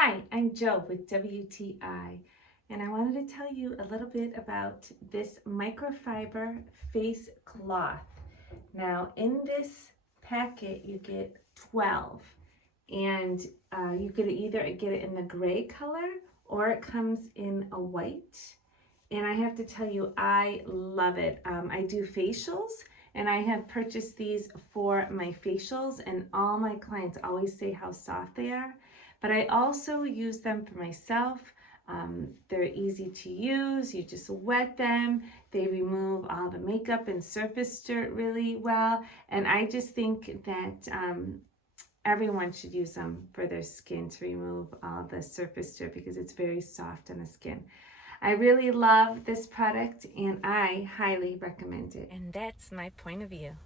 Hi, I'm Joe with WTI, and I wanted to tell you a little bit about this microfiber face cloth. Now, in this packet, you get 12, and you could either get it in the gray color or it comes in a white. And I have to tell you, I love it. I do facials, and I have purchased these for my facials, and all my clients always say how soft they are. But I also use them for myself. They're easy to use. You just wet them. They remove all the makeup and surface dirt really well. And I just think that everyone should use them for their skin to remove all the surface dirt because it's very soft on the skin. I really love this product and I highly recommend it. And that's my point of view.